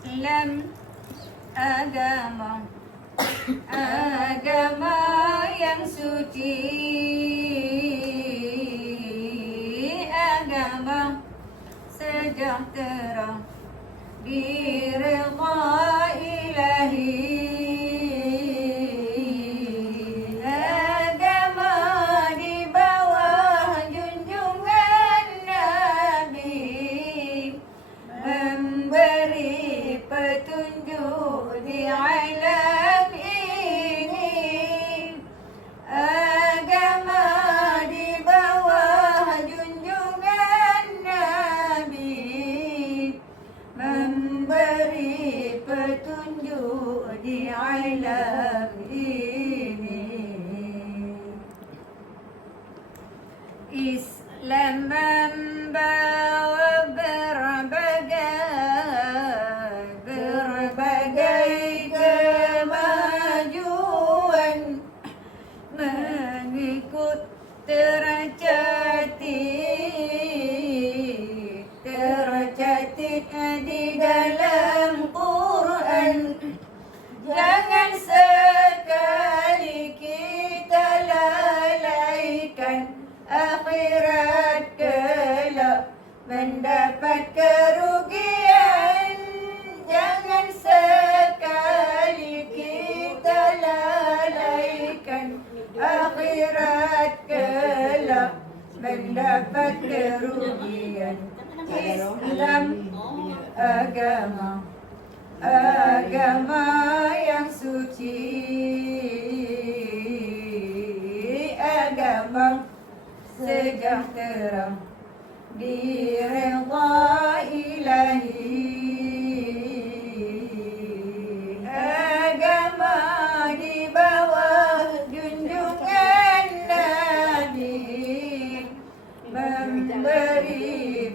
Islam agama agama yang suci. agama sejahtera dirida petunjuk di alam ini Islam mendapat kerugian. Jangan sekali kita lalaikan akhirat kelak mendapat kerugian. Islam agama agama yang suci agama sejahtera dirida ilahi agama di bawah junjungan nabi memberi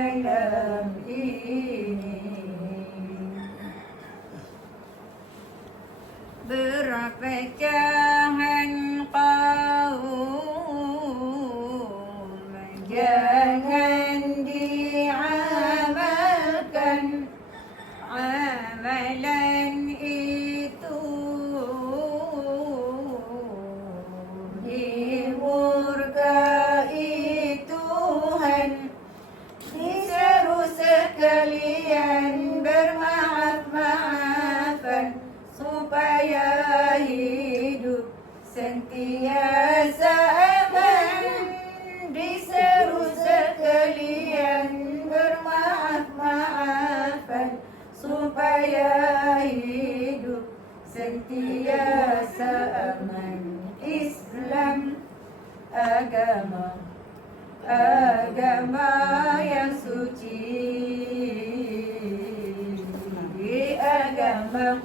di supaya hidup sentiasa aman diseru sekalian bermaaf-maafan. Supaya hidup sentiasa aman Islam agama agama yang suci. Agama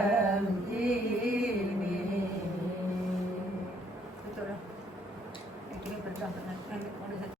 Amen.